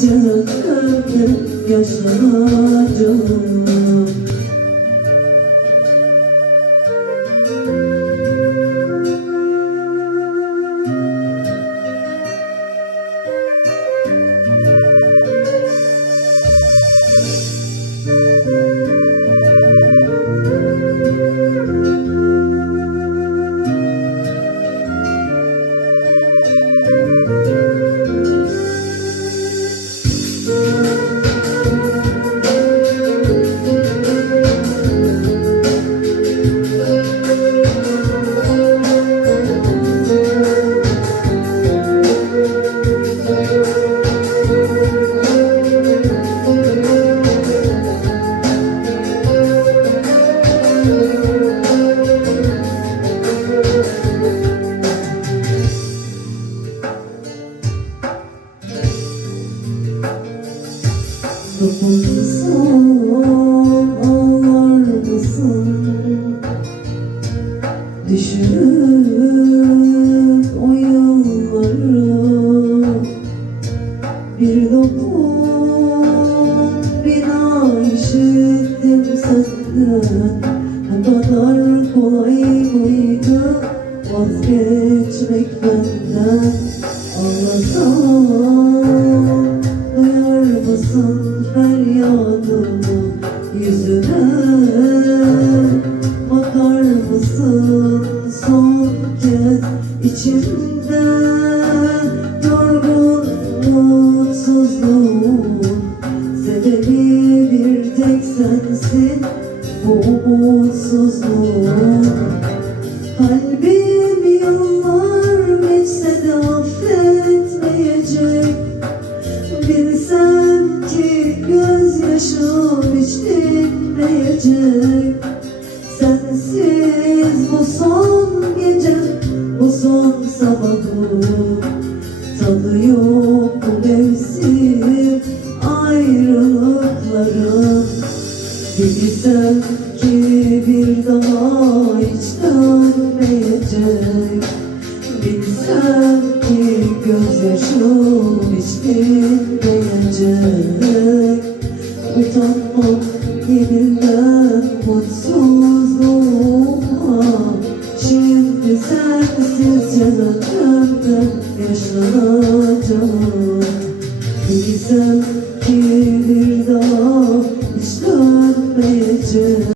cehennemde yaşanacağım Dokunsam ağlar mısın? O yılları Bir dokun bina işittim senden Bu kadar kolay mıydı vazgeçmek benden Ağlasam sensin. Bu umutsuzluğun Kalbim yıllar geçse de affetmeyecek. Bilsem ki gözyaşım hiç dinmeyecek Tadı yok bu mevsim ayrılıkların Bilsem ki bir daha hiç dönmeyecek. Bilsem ki gözyaşım hiç dinmeyecek. Utanmam sensiz yanarım ben yaşayacağım Bilsem ki bir daha hiç dönmeyeceğim